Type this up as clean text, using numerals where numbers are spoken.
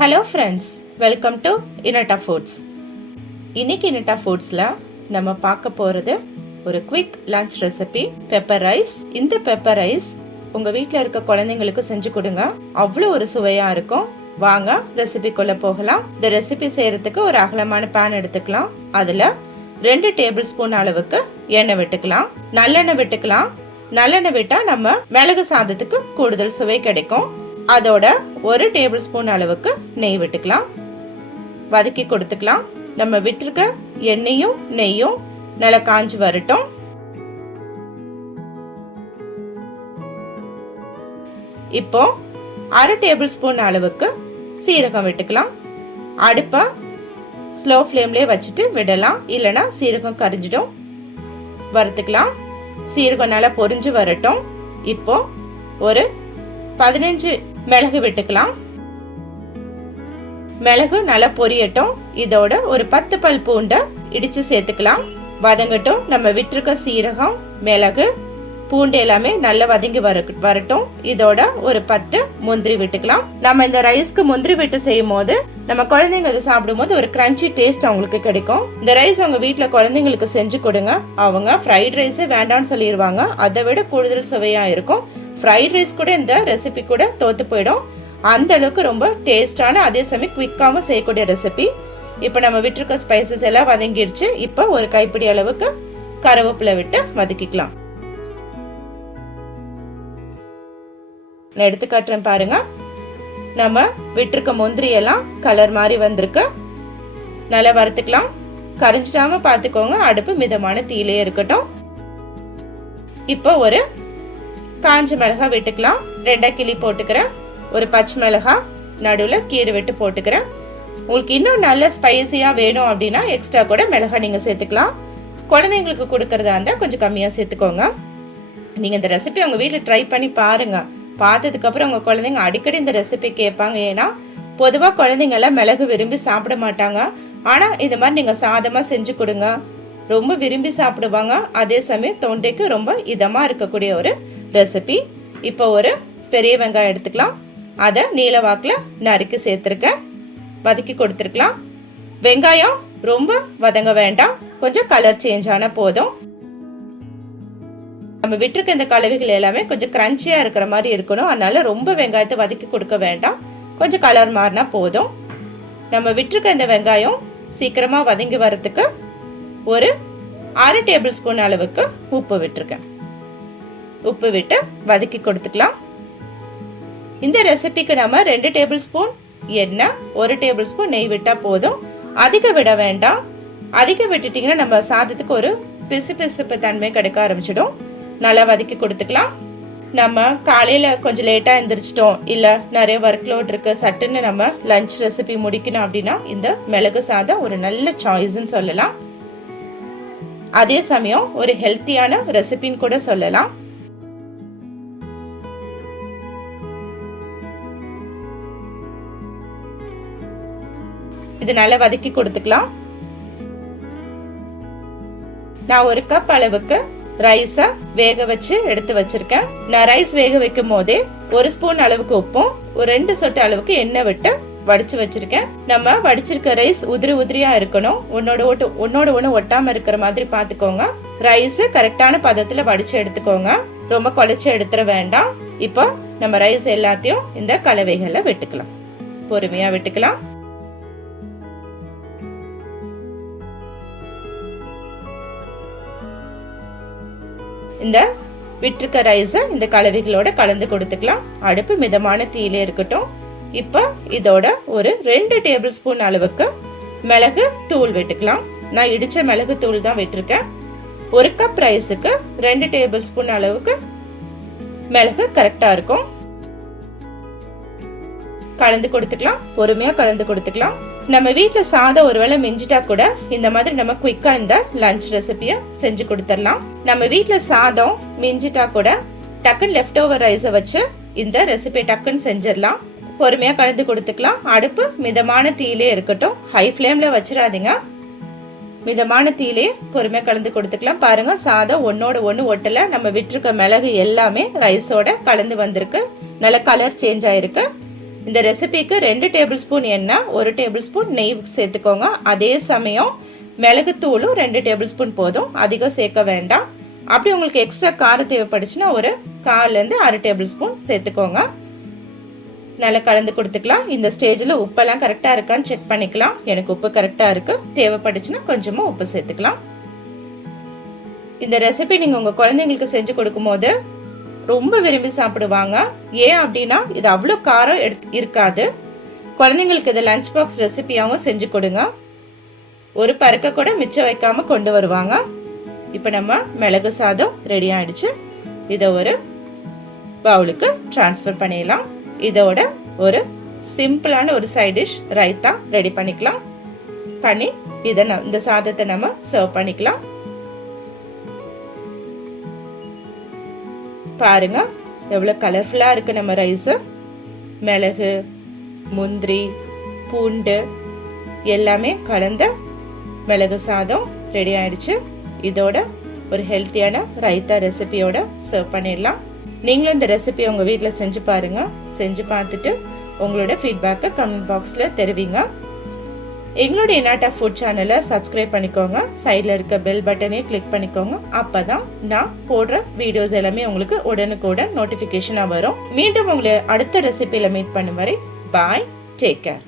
Hello friends, welcome to இனட்டா foods. இன்னைக்கு இனட்டா ஃபுட்ஸில் நம்ம பார்க்க போகிறது ஒரு quick lunch recipe, pepper rice. இந்த பெப்பர் ரைஸ் உங்கள் வீட்டில் இருக்க குழந்தைங்களுக்கு செஞ்சு கொடுங்க, அவ்வளோ ஒரு சுவையாக இருக்கும். வாங்க ரெசிபிக்குள்ளே போகலாம். இந்த ரெசிபி செய்கிறதுக்கு ஒரு அகலமான பேன் எடுத்துக்கலாம். அதில் 2 டேபிள் ஸ்பூன் அளவுக்கு எண்ணெய் விட்டுக்கலாம். நல்லெண்ணெய் விட்டுக்கலாம். நல்லெண்ணெய் விட்டால் நம்ம மிளகு சாதத்துக்கு கூடுதல் சுவை கிடைக்கும். அதோட 1 டேபிள் ஸ்பூன் அளவுக்கு நெய் விட்டுக்கலாம். வதக்கி கொடுத்துக்கலாம். நம்ம விட்டுருக்க எண்ணெயும் நெய்யும் நல்லா காஞ்சி வரட்டும். இப்போ 1/2 டேபிள் ஸ்பூன் அளவுக்கு சீரகம் விட்டுக்கலாம். அடுப்பை ஸ்லோ ஃப்ளேம்லேயே வச்சுட்டு விடலாம், இல்லைன்னா சீரகம் கரிஞ்சிடும். வறுத்துக்கலாம். சீரகம் நல்லா பொரிஞ்சு வரட்டும். இப்போ ஒரு 15 மிளகு விட்டுக்கலாம். மிளகு நல்லா பொரியட்டும். இதோட ஒரு 10 பல் பூண்டை இடிச்சு சேர்த்துக்கலாம். வதங்கட்டும். நம்ம விட்டுருக்க சீரகம், மிளகு, பூண்டு எல்லாமே நல்லா வதங்கி வரட்டும். இதோட ஒரு 10 முந்திரி விட்டுக்கலாம். நம்ம இந்த ரைஸ்க்கு முந்திரி விட்டு செய்யும் போது நம்ம குழந்தைங்க அதை சாப்பிடும் போது ஒரு கிரன்ச்சி டேஸ்ட் அவங்களுக்கு கிடைக்கும். இந்த ரைஸ் உங்க வீட்டுல குழந்தைங்களுக்கு செஞ்சு கொடுங்க. அவங்க ஃப்ரைட் ரைஸே வேண்டாம்னு சொல்லிடுவாங்க. அதை விட கூடுதல் சுவையா இருக்கும். ஃப்ரைட் ரைஸ் கூட இந்த ரெசிபி கூட தோத்து போயிடும். அந்த அளவுக்கு ரொம்ப டேஸ்டான, அதே சமயம் குவிக்காம செய்யக்கூடிய ரெசிபி. இப்போ நம்ம விட்டுருக்க ஸ்பைசஸ் எல்லாம் வதங்கிடுச்சு. இப்போ ஒரு கைப்பிடி அளவுக்கு கருவேப்பிலை விட்டு வதக்கிக்கலாம். நான் எடுத்து காட்டுறேன் பாருங்க. நம்ம விட்டுருக்க முந்திரி எல்லாம் கலர் மாதிரி வந்திருக்கு. நல்லா வறுத்துக்கலாம். கரைஞ்சிடாம பார்த்துக்கோங்க. அடுப்பு மிதமான தீயிலே இருக்கட்டும். இப்போ ஒரு காஞ்ச மிளகாய் விட்டுக்கலாம். 2 கிளி போட்டுக்கிறேன். ஒரு பச்சை மிளகாய் நடுவில் கீரை விட்டு போட்டுக்கிறேன். உங்களுக்கு இன்னும் நல்ல ஸ்பைசியாக வேணும் அப்படின்னா எக்ஸ்ட்ரா கூட மிளகாய் நீங்கள் சேர்த்துக்கலாம். குழந்தைங்களுக்கு கொடுக்கறதா இருந்தால் கொஞ்சம் கம்மியாக சேர்த்துக்கோங்க. நீங்கள் இந்த ரெசிபி உங்கள் வீட்டில் ட்ரை பண்ணி பாருங்கள். பார்த்ததுக்கப்புறம் உங்கள் குழந்தைங்க அடிக்கடி இந்த ரெசிபி கேட்பாங்க. ஏன்னா பொதுவாக குழந்தைங்கெல்லாம் மிளகு விரும்பி சாப்பிட மாட்டாங்க. ஆனால் இந்த மாதிரி நீங்கள் சாதமாக செஞ்சு கொடுங்க, ரொம்ப விரும்பி சாப்பிடுவாங்க. அதே சமயம் தொண்டைக்கு ரொம்ப இதமாக இருக்கக்கூடிய ஒரு ரெசிபி. இப்போ ஒரு பெரிய வெங்காயம் எடுத்துக்கலாம். அதை நீல வாக்கில் நறுக்கி சேர்த்துருக்கேன். வதக்கி கொடுத்துருக்கலாம். வெங்காயம் ரொம்ப வதங்க வேண்டாம், கொஞ்சம் கலர் சேஞ்ச் ஆனால் போதும். நம்ம விட்டுருக்க இந்த கலவைகள் எல்லாமே கொஞ்சம் கிரன்ச்சியாக இருக்கிற மாதிரி இருக்கணும். அதனால ரொம்ப வெங்காயத்தை வதக்கி கொடுக்க வேண்டாம், கொஞ்சம் கலர் மாறினா போதும். நம்ம விட்டுருக்க இந்த வெங்காயம் சீக்கிரமாக வதங்கி வரதுக்கு ஒரு 1/2 டேபிள் ஸ்பூன் அளவுக்கு உப்பு விட்டுருக்கேன். உப்பு விட்டு வதக்கி கொடுத்துக்கலாம். இந்த ரெசிபிக்கு நம்ம 2 டேபிள் ஸ்பூன் எண்ணெய், 1 டேபிள் ஸ்பூன் நெய் விட்டா போதும். அதிக விட வேண்டாம். அதிக விட்டுட்டீங்கன்னா நம்ம சாதத்துக்கு ஒரு பிசு பிசுப்பு தன்மை கிடைக்க ஆரம்பிச்சிடும். நல்லா வதக்கி கொடுத்துக்கலாம். நம்ம காலையில கொஞ்சம் லேட்டா எந்திரிச்சிட்டோம், இல்ல நிறைய ஒர்க் லோட் இருக்கு, சட்டுன்னு நம்ம லஞ்ச் ரெசிபி முடிக்கணும் அப்படின்னா இந்த மிளகு சாதம் ஒரு நல்ல சாய்ஸ்ன்னு சொல்லலாம். அதே சமயம் ஒரு ஹெல்த்தியான ரெசிபின்னு கூட சொல்லலாம். இது நல்லா வதக்கி கொடுத்துக்கலாம். நான் 1 கப் அளவுக்கு ரைஸ வேக வச்சு எடுத்து வச்சிருக்கேன். நான் ரைஸ் வேக வைக்கும் போதே 1 ஸ்பூன் அளவுக்கு உப்பும் ஒரு 2 சொட்டு அளவுக்கு எண்ணெய் விட்டு வடிச்சு வச்சிருக்கேன். நம்ம வடிச்சிருக்க ரைஸ் உதிரியா இருக்கணும். ஒன்னோட ஒண்ணு ஒட்டாம இருக்கிற மாதிரி பாத்துக்கோங்க. ரைஸ் கரெக்டான பதத்துல வடிச்சு எடுத்துக்கோங்க. ரொம்ப குழைச்சு எடுத்துட வேண்டாம். இப்போ நம்ம ரைஸ் எல்லாத்தையும் இந்த கலவைகள்ல விட்டுக்கலாம். பொறுமையா விட்டுக்கலாம். இந்த விட்டுருக்க ரைஸ இந்த கலவைகளோட கலந்து கொடுத்துக்கலாம். அடுப்பு மிதமான தீயிலே இருக்கட்டும். இப்போ இதோட ஒரு 2 டேபிள் ஸ்பூன் அளவுக்கு மிளகு தூள் விட்டுக்கலாம். நான் இடிச்ச மிளகு தூள் தான் விட்டுருக்கேன். 1 கப் ரைஸுக்கு 2 டேபிள் ஸ்பூன் அளவுக்கு மிளகு கரெக்டா இருக்கும். கலந்து கொடுத்துக்கலாம். பொறுமையா கலந்து கொடுத்துக்கலாம். நம்ம வீட்டுல சாதம் ஒருவேளை மிஞ்சிட்டா கூட இந்த மாதிரி நம்ம குயிக்கா இந்த லஞ்ச் ரெசிபிய செஞ்சு கொடுத்துடலாம். நம்ம வீட்டுல சாதம் மிஞ்சிட்டா கூட டக்குன்னு லெஃப்ட் ஓவர் ரைஸை வச்சு இந்த ரெசிபி டக்குன்னு செஞ்சிடலாம். பொறுமையா கலந்து கொடுத்துக்கலாம். அடுப்பு மிதமான தீயிலே இருக்கட்டும். ஹை ஃப்ளேம்ல வச்சிடாதீங்க. மிதமான தீயிலே பொறுமையா கலந்து கொடுத்துக்கலாம். பாருங்க, சாதம் ஒன்னோட ஒண்ணு ஒட்டல. நம்ம விட்டுருக்க மிளகு எல்லாமே ரைஸோட கலந்து வந்திருக்கு. நல்ல கலர் சேஞ்ச் ஆயிருக்கு. இந்த ரெசிபிக்கு 2 டேபிள் ஸ்பூன் எண்ணெய், 1 டேபிள் ஸ்பூன் நெய் சேர்த்துக்கோங்க. அதே சமயம் மிளகுத்தூளும் 2 டேபிள் ஸ்பூன் போதும், அதிகம் சேர்க்க வேண்டாம். அப்படி உங்களுக்கு எக்ஸ்ட்ரா காரம் தேவைப்படுச்சுன்னா ஒரு 1/4 1/2 டேபிள் ஸ்பூன் சேர்த்துக்கோங்க. நல்லா கலந்து கொடுத்துக்கலாம். இந்த ஸ்டேஜில் உப்பெல்லாம் கரெக்டாக இருக்கான்னு செக் பண்ணிக்கலாம். எனக்கு உப்பு கரெக்டாக இருக்கு, தேவைப்படுச்சுன்னா கொஞ்சமாக உப்பு சேர்த்துக்கலாம். இந்த ரெசிபி நீங்கள் உங்கள் குழந்தைங்களுக்கு செஞ்சு கொடுக்கும்போது ரொம்ப விரும்பி சாப்பிடுவாங்க. ஏன் அப்படின்னா இது அவ்வளோ காரம் இருக்காது. குழந்தைங்களுக்கு இதை லஞ்ச் பாக்ஸ் ரெசிபியாகவும் செஞ்சு கொடுங்க. ஒரு பருக்க கூட மிச்சம் வைக்காம கொண்டு வருவாங்க. இப்போ நம்ம மிளகு சாதம் ரெடி ஆயிடுச்சு. இதை ஒரு பவுலுக்கு டிரான்ஸ்ஃபர் பண்ணிடலாம். இதோட ஒரு சிம்பிளான ஒரு சைட் டிஷ் ரைத்தா ரெடி பண்ணிக்கலாம். பண்ணி இதை இந்த சாதத்தை நம்ம சர்வ் பண்ணிக்கலாம். பாருங்க எவ்வளவு கலர்ஃபுல்லா இருக்கு நம்ம ரைஸ். மிளகு, முந்திரி, பூண்டு எல்லாமே கலந்த மிளகு சாதம் ரெடி ஆயிடுச்சு. இதோட ஒரு ஹெல்த்தியான ரைத்தா ரெசிபியோட சர்வ் பண்ணிடலாம். நீங்களும் இந்த ரெசிபி உங்க வீட்டில் செஞ்சு பாருங்க. செஞ்சு பார்த்துட்டு உங்களோட ஃபீட்பேக்கை கமெண்ட் பாக்ஸில் தெரிவிங்க. எங்களோட இனாட்டா ஃபுட் சேனலை சப்ஸ்கிரைப் பண்ணிக்கோங்க. சைடில் இருக்க பெல் பட்டனையும் கிளிக் பண்ணிக்கோங்க. அப்போ தான் நான் போடுற வீடியோஸ் எல்லாமே உங்களுக்கு உடனுக்குடன் நோட்டிஃபிகேஷனாக வரும். மீண்டும் உங்களை அடுத்த ரெசிபியில் மீட் பண்ணும் வரை பாய், டேக் கேர்.